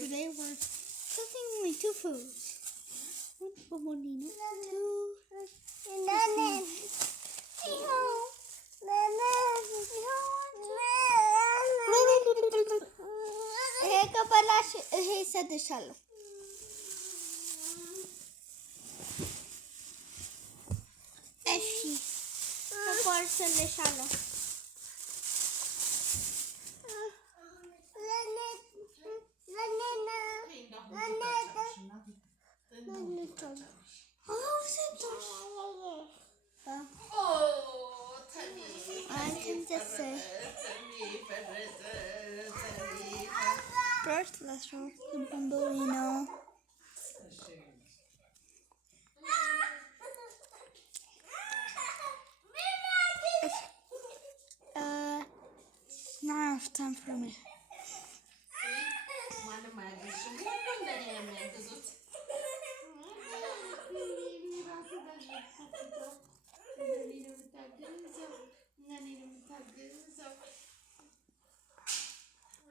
Today we're cooking only two foods. One more Nino. ይሄ ከበላሽ ይሄ ይሰድሻለሁ። እሺ ተቆርስልሻለሁ። I can just say first let's roast the bambolino. Not enough time for me.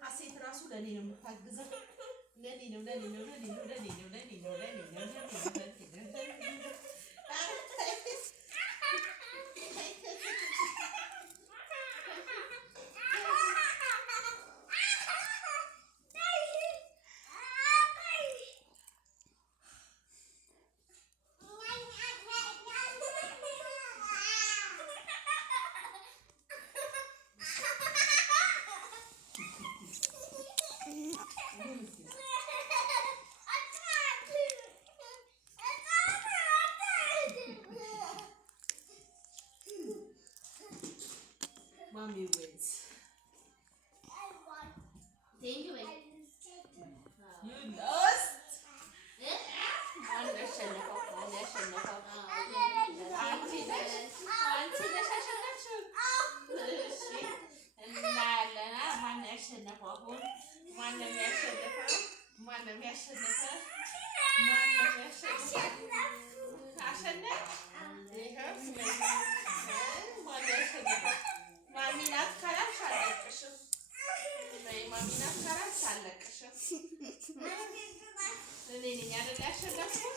ሀሴት ራሱ ለኔ ነው የምታግዘው። ለኔ ነው Mommy wins. Thank you. You lost.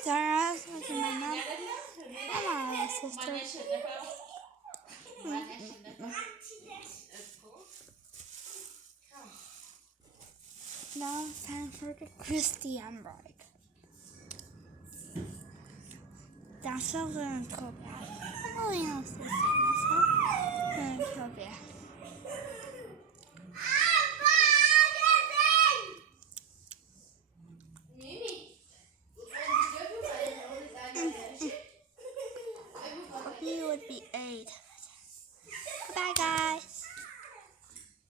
Sarah's with my mom. Come on, sister. Now it's time for the Christian bride. That's all going to go bad. Oh, yeah, sister. So, going to go bad.